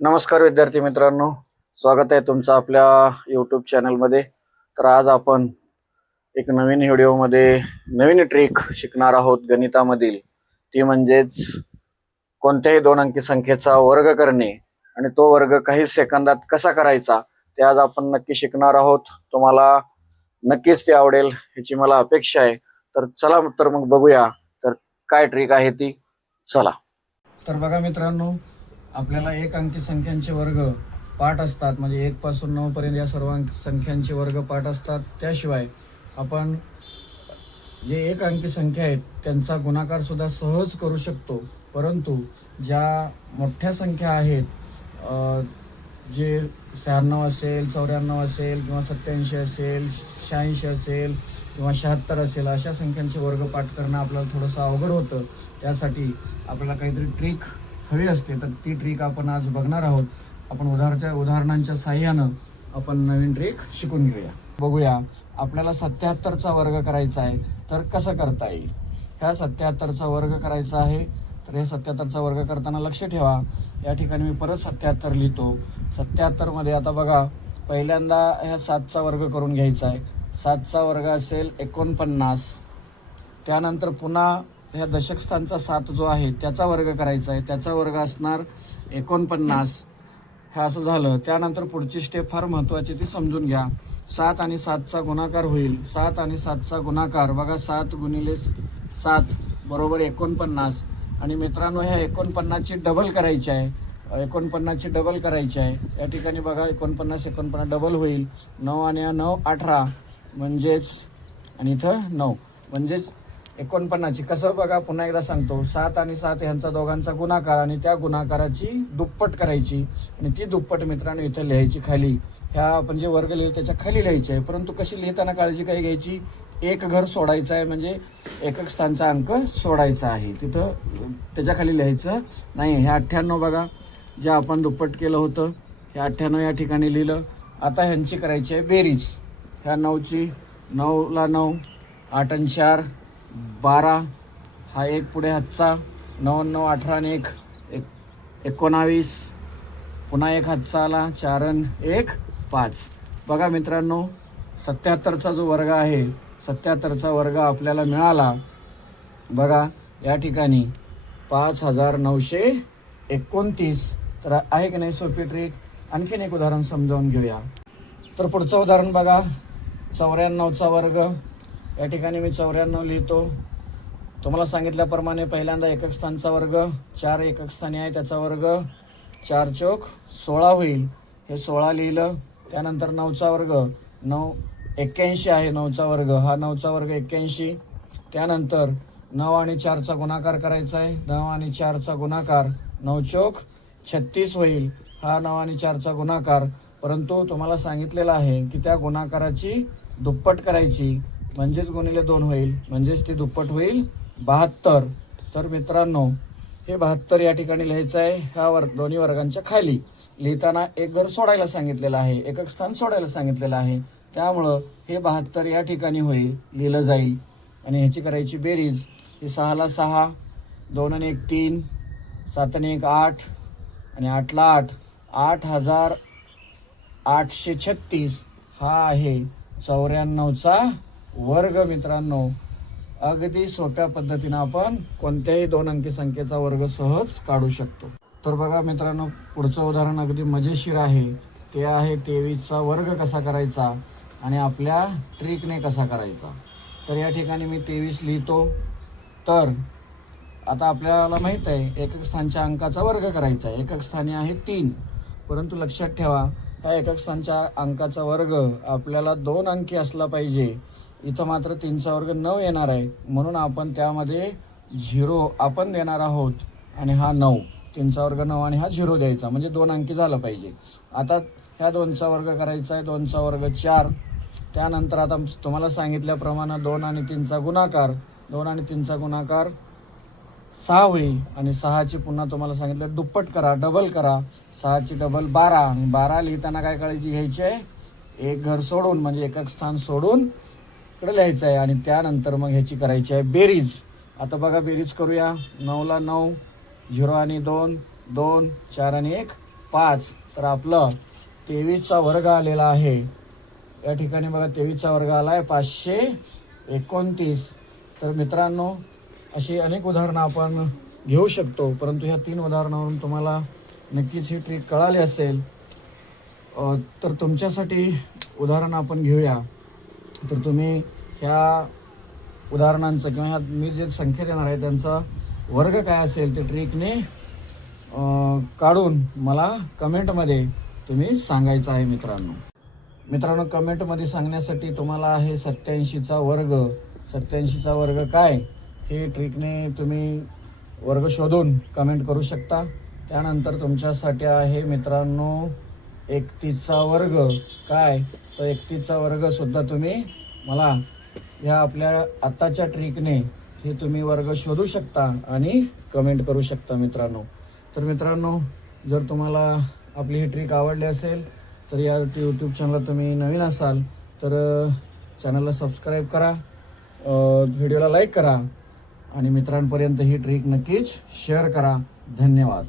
नमस्कार विद्यार्थी मित्रांनो, स्वागत आहे तुमचं आपल्या यूट्यूब चॅनलमध्ये। तर आज आपण एक नवीन व्हिडिओमध्ये नवीन ट्रिक शिकणार आहोत गणितामधील, ती म्हणजेच कोणत्याही दोन अंकी संख्येचा वर्ग करणे आणि तो वर्ग काही सेकंदात कसा करायचा ते आज आपण नक्की शिकणार आहोत। तुम्हाला नक्कीच ते आवडेल ह्याची मला अपेक्षा आहे। तर चला तर मग बघूया तर काय ट्रिक आहे ती। चला तर बघा मित्रांनो, आपल्याला एक अंकी संख्यांचे वर्ग पाठ असतात, म्हणजे 1 पासून 9 पर्यंत या सर्व संख्यांचे वर्ग पाठ असतात। त्याशिवाय आपण जे एक अंकी संख्या आहेत त्यांचा गुणाकार सुद्धा सहज करू शकतो। परंतु ज्या मोठ्या संख्या आहेत, जे 96 असेल, 94 असेल किंवा 87 असेल, 86 असेल किंवा 76 असेल, अशा संख्यांचे वर्ग पाठ करणं आपल्याला थोडंसं अवघड होतं। त्यासाठी आपल्याला काहीतरी ट्रिक हवी असते, तर ती ट्रिक आपण आज बघणार आहोत। आपण उदाहरणांच्या साहाय्यानं आपण नवीन ट्रिक शिकून घेऊया। बघूया आपल्याला 77चा वर्ग करायचा आहे, तर कसं करता येईल। ह्या 77चा वर्ग करायचा आहे, तर हे 77चा वर्ग करताना लक्ष ठेवा, या ठिकाणी मी परत 77 लिहितो। 77 मध्ये आता बघा, पहिल्यांदा ह्या 7चा वर्ग करून घ्यायचा आहे। 7चा वर्ग असेल 49, त्यानंतर पुन्हा ह्या दशक स्थानचा 7 जो आहे त्याचा वर्ग करायचा आहे, त्याचा वर्ग असणार 49। हे असं झालं, त्यानंतर पुढची स्टेप फार महत्त्वाची, ती समजून घ्या। 7 आणि 7चा गुणाकार होईल। 7 आणि 7चा गुणाकार बघा, 7 गुणिले 7 बरोबर 49। आणि मित्रांनो, ह्या 49ची डबल करायची आहे, 49ची डबल करायची आहे। या ठिकाणी बघा 49 डबल होईल, 9 आणि 9 18, म्हणजेच आणि इथं 9, म्हणजेच 49ची कसं बघा, पुन्हा एकदा सांगतो, 7 आणि 7 ह्यांचा दोघांचा गुणाकार आणि त्या गुणाकाराची दुप्पट करायची आणि ती दुप्पट मित्रांनो इथं लिहायची खाली। ह्या आपण जे वर्ग लिहिले त्याच्या खाली लिहायचे आहे, परंतु कशी लिहिताना काळजी काय घ्यायची, एक घर सोडायचं आहे, म्हणजे एकक स्थानचा अंक सोडायचा आहे, तिथं त्याच्या खाली लिहायचं नाही। हे 98 बघा, जे आपण दुप्पट केलं होतं, हे 98 या ठिकाणी लिहिलं। आता ह्यांची करायची आहे बेरीज, ह्या 9ची, 9ला 9, 8 आणि 4 12, हा एक पुढे हातचा, 9 9 18 आणि 1 19, पुन्हा एक हातचा आला, 4 आणि 1 5। बघा मित्रांनो, 77चा जो वर्ग आहे, 77चा वर्ग आपल्याला मिळाला बघा या ठिकाणी 5929। तर आहे की नाही सोपी ट्रिक। आणखीन एक उदाहरण समजावून घेऊया। तर पुढचं उदाहरण बघा, 94चा वर्ग, या ठिकाणी मी 94 लिहितो। तुम्हाला सांगितल्याप्रमाणे पहिल्यांदा एकक स्थानचा वर्ग, 4 एकक स्थानी आहे त्याचा वर्ग, 4 चौक 16 होईल, हे 16 लिहिलं। त्यानंतर 9चा वर्ग, 9 81 आहे, 9चा वर्ग, हा 9चा वर्ग 81। त्यानंतर 9 आणि 4चा गुणाकार करायचा आहे, 9 आणि 4चा गुणाकार, 9 चौक 36 होईल, हा 9 आणि 4चा गुणाकार। परंतु तुम्हाला सांगितलेलं आहे की त्या गुणाकाराची दुप्पट करायची, म्हणजेच गुणिले 2 होईल, म्हणजेच ती दुप्पट होईल 72। तर मित्रांनो, हे 72 या ठिकाणी लिहायचं आहे, ह्या दोन्ही वर्गांच्या खाली। लिहिताना एक घर सोडायला सांगितलेलं आहे, एकक स्थान सोडायला सांगितलेलं आहे, त्यामुळं हे 72 या ठिकाणी होईल, लिहिलं जाईल। आणि ह्याची करायची बेरीज, ही 6ला 6, 2 आणि 1 3, 7 आणि 1 8 आणि 8ला 8, 8836, हा आहे 94चा वर्ग। मित्रांनो, अगदी सोप्या पद्धतीनं आपण कोणत्याही दोन अंकी संख्येचा वर्ग सहज काढू शकतो। तर बघा मित्रांनो, पुढचं उदाहरण अगदी मजेशीर आहे, ते आहे 23चा वर्ग कसा करायचा आणि आपल्या ट्रिकने कसा करायचा। तर या ठिकाणी मी 23 लिहितो। तर आता आपल्याला माहित आहे एकक स्थानच्या अंकाचा वर्ग करायचा आहे, एकक स्थानी आहे 3, परंतु लक्षात ठेवा, ह्या एकक स्थानच्या अंकाचा वर्ग आपल्याला 2 अंकी असला पाहिजे। इथं मात्र 3चा वर्ग 9 येणार आहे, म्हणून आपण त्यामध्ये 0 आपण देणार आहोत आणि हा 9, 3चा वर्ग 9 आणि हा 0 द्यायचा, म्हणजे 2 अंकी झालं पाहिजे। आता ह्या 2चा वर्ग करायचा आहे, 2चा वर्ग 4। त्यानंतर आता तुम्हाला सांगितल्याप्रमाणे 2 आणि 3चा गुणाकार, 2 आणि 3चा गुणाकार 6 होईल, आणि 6ची पुन्हा तुम्हाला सांगितलं दुप्पट करा, डबल करा, 6ची डबल 12। आणि 12 लिहिताना काय काळजी घ्यायची आहे, एक घर सोडून, म्हणजे एकक स्थान सोडून इकडे लिहायचं आहे। आणि त्यानंतर मग ह्याची करायची आहे बेरीज। आता बघा बेरीज करूया, 9ला 9, 0 आणि 2 2, 4 आणि 1 5 तर आपलं 23चा वर्ग आलेला आहे. या ठिकाणी बघा 23चा वर्ग आला आहे 529. तर मित्रांनो अशी अनेक उदाहरणं आपण घेऊ शकतो, परंतु ह्या 3 उदाहरणावरून तुम्हाला नक्कीच ही ट्रिक कळाली असेल. तर तुमच्यासाठी उदाहरण आपण घेऊया. तर तुम्ही ह्या उदाहरणांचं किंवा ह्या मी जे संख्या देणार आहे त्यांचा वर्ग काय असेल ते ट्रिकने काढून मला कमेंटमध्ये तुम्ही सांगायचं आहे. मित्रांनो कमेंटमध्ये सांगण्यासाठी तुम्हाला आहे 87चा वर्ग. 87चा वर्ग काय हे ट्रिकने तुम्ही वर्ग शोधून कमेंट करू शकता. त्यानंतर तुमच्यासाठी आहे मित्रांनो 31चा वर्ग काय, तर 31चा वर्गसुद्धा तुम्ही मला ह्या आपल्या आत्ताच्या ट्रिकने हे तुम्ही वर्ग शोधू शकता आणि कमेंट करू शकता मित्रांनो. तर मित्रांनो जर तुम्हाला आपली ही ट्रिक आवडली असेल तर या यूट्यूब चॅनलला तुम्ही नवीन असाल तर चॅनलला सबस्क्राईब करा, व्हिडिओला लाईक करा आणि मित्रांपर्यंत ही ट्रिक नक्कीच शेअर करा. धन्यवाद.